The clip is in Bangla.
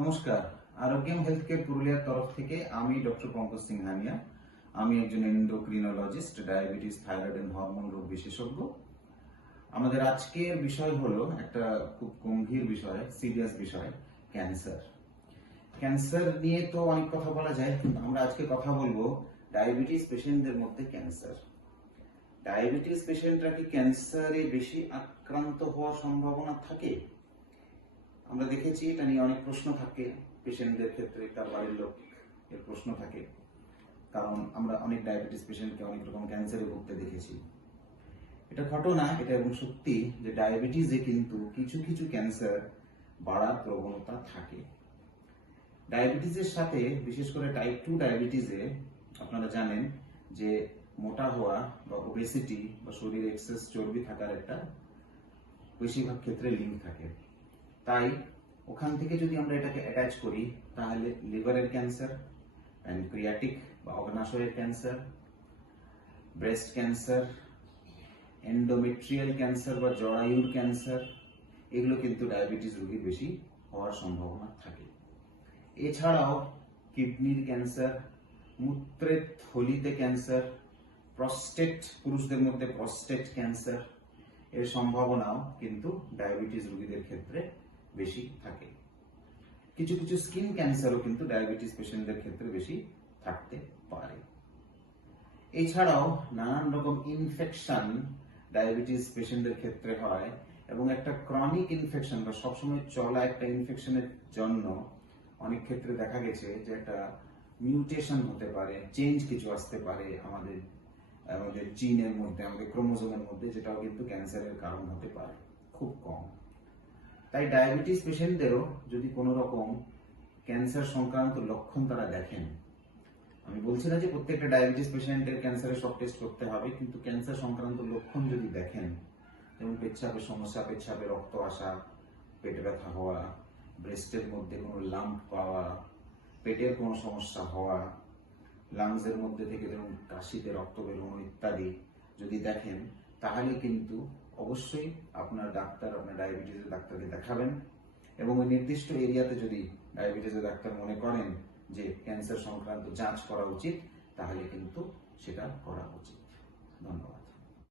নমস্কার। আরোগ্যম হেলথ কেয়ার পুরুলিয়ার তরফ থেকে আমি ডক্টর পঙ্কজ সিংহানিয়া। আমি একজন endocrinologist, diabetes, thyroid and hormone রোগ বিশেষজ্ঞ। আমাদের আজকের বিষয় হলো একটা খুব গম্ভীর বিষয়, সিরিয়াস বিষয়, ক্যান্সার। ক্যান্সার নিয়ে তো অনেক কথা বলা যায়, কিন্তু আমরা আজকে কথা বলবো ডায়াবেটিস পেশেন্টদের মধ্যে ক্যান্সার। ডায়াবেটিস পেশেন্টরা কি ক্যান্সারে বেশি আক্রান্ত হওয়ার সম্ভাবনা থাকে? আমরা দেখেছি এটা নিয়ে অনেক প্রশ্ন থাকে পেশেন্টদের ক্ষেত্রে, তার বাড়ির লোক এর প্রশ্ন থাকে, কারণ আমরা অনেক ডায়াবেটিস পেশেন্টকে অনেক রকম ক্যান্সারে ভুগতে দেখেছি। এটা ঘটনা, এটা এবং সত্যি যে ডায়াবেটিসে কিন্তু কিছু কিছু ক্যান্সার বাড়ার প্রবণতা থাকে। ডায়াবেটিসের সাথে বিশেষ করে টাইপ 2 ডায়াবেটিসে আপনারা জানেন যে মোটা হওয়া বা ওবেসিটি বা শরীরে এক্সেস চর্বি থাকার একটা বেশিরভাগ ক্ষেত্রে লিঙ্ক থাকে। তাই ওখান থেকে যদি আমরা এটাকে অ্যাটাচ করি, তাহলে লিভারের ক্যান্সার, প্যানক্রিয়াটিক বা অগ্নাশয়ের cancer, breast cancer, endometrial cancer বা জরায়ুর ক্যান্সার, এগুলো কিন্তু ডায়াবেটিস রোগীর বেশি হওয়ার সম্ভাবনা থাকে। এছাড়াও কিডনির ক্যান্সার, মূত্রের থলিতে ক্যান্সার, প্রস্টেট, পুরুষদের মধ্যে প্রস্টেট ক্যান্সার এর সম্ভাবনাও কিন্তু ডায়াবেটিস রোগীদের ক্ষেত্রে বেশি থাকে। কিছু কিছু স্কিন ক্যান্সারও কিন্তু ডায়াবেটিস পেশেন্টদের ক্ষেত্রে বেশি থাকতে পারে। এছাড়াও নানান রকম ইনফেকশন ডায়াবেটিস পেশেন্টদের ক্ষেত্রে হয়, এবং একটা ক্রনিক ইনফেকশন বা সবসময় চলা একটা ইনফেকশনের জন্য অনেক ক্ষেত্রে দেখা গেছে যে একটা মিউটেশন হতে পারে, চেঞ্জ কিছু আসতে পারে আমাদের আমাদের জিনের মধ্যে, আমাদের ক্রোমোজোমের মধ্যে, যেটাও কিন্তু ক্যান্সারের কারণ হতে পারে, খুব কম। তাই ডায়াবেটিস পেশেন্টদেরও যদি কোনো রকম ক্যান্সার সংক্রান্ত লক্ষণ তারা দেখেন, আমি বলছি না যে প্রত্যেকটা ডায়াবেটিস পেশেন্টের ক্যান্সারের সব টেস্ট করতে হবে, কিন্তু ক্যান্সার সংক্রান্ত লক্ষণ যদি দেখেন, যেমন পেচ্ছাপের সমস্যা, পেচ্ছাপে রক্ত আসা, পেটে ব্যথা হওয়া, ব্রেস্টের মধ্যে কোনো লাম্প পাওয়া, পেটের কোনো সমস্যা হওয়া, লাংসের মধ্যে থেকে যেমন কাশিতে রক্ত বেরোনো ইত্যাদি যদি দেখেন, তাহলে কিন্তু অবশ্যই আপনার ডায়াবেটিসের ডাক্তারকে দেখাবেন, এবং ওই নির্দিষ্ট এরিয়াতে যদি ডায়াবেটিসের ডাক্তার মনে করেন যে ক্যান্সার সংক্রান্ত যাঞ্চ করা উচিত, তাহলে কিন্তু সেটা করা উচিত। ধন্যবাদ।